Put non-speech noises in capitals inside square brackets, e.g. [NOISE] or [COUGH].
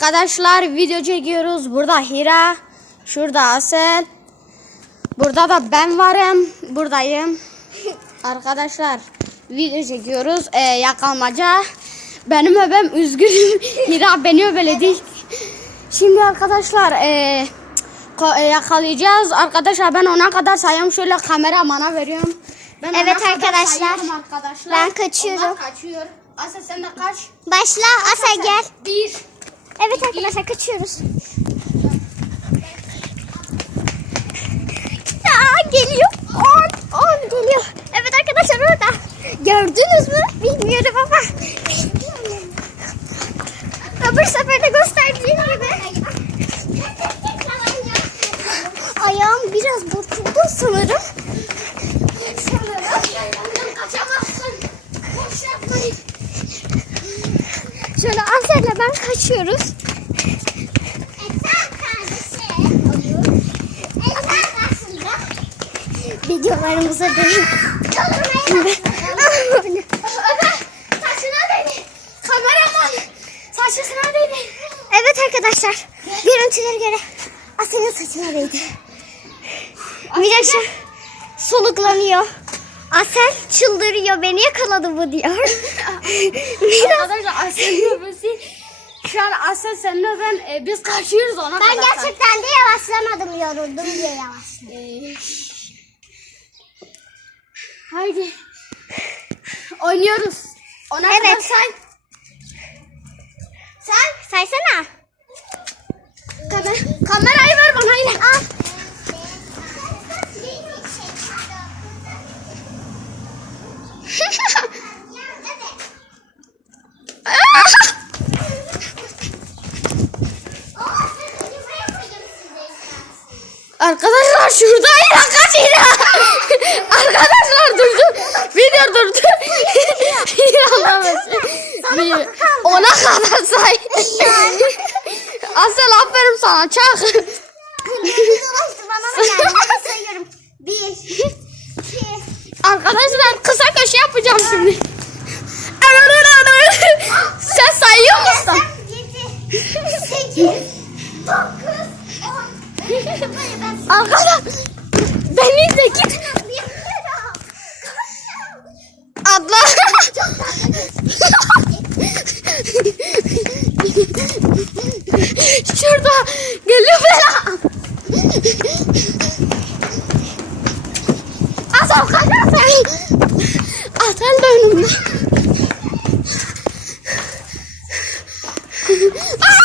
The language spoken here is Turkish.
Arkadaşlar video çekiyoruz. Burada Hira, şurada Asel. Burada da ben varım. Buradayım. [LAUGHS] Arkadaşlar video çekiyoruz. Ee, yakalmaca. Benim öbem üzgünüm. [LAUGHS] Hira beni öbeledi. Şimdi arkadaşlar ee, e, yakalayacağız. Arkadaşlar ben ona kadar sayıyorum. Şöyle kameramana veriyorum. Ben Evet arkadaşlar. arkadaşlar. Ben kaçıyorum. Onlar kaçıyor. Asel sen de kaç. Başla Asa gel. Bir. Evet arkadaşlar kaçıyoruz. Aa, geliyor. 10 10 geliyor. Evet arkadaşlar orada. Gördünüz mü? Bilmiyorum ama. Öbür sefer de gösterdiğim gibi. Ayağım biraz bozuldu sanırım. Kaçamazsın. Boş yapmayın. Ben kaçıyoruz. Videolarımıza dönün. Saçına değdi. Kameraman. Saçına değdi. evet arkadaşlar. Görüntülere göre Asel'in saçına değdi. Miraç soluklanıyor. Asel çıldırıyor. Beni yakaladı bu diyor. Miraç Arkadaşlar Asel'in öbesi. Şu an Asel seninle ben e, biz kaçıyoruz ona Ben kadar. gerçekten de yavaşlamadım yoruldum diye yavaşladım. Ee, haydi. Oynuyoruz. Ona kadar Evet. say. Sen saysana. Kamer kamerayı ver bana yine. Al. [LAUGHS] Arkadaşlar şurada yine kaç yine. Arkadaşlar durdu. Video durdu. [LAUGHS] Bir, ona kadar say. [LAUGHS] Asel aferin sana çak. Arkadaşlar kısa köşe yapacağım şimdi. On. Arkadaşlar beni de git. Abla. Şurada geliyor bela. Asal kaçarsın. Asal da önümde. Ay!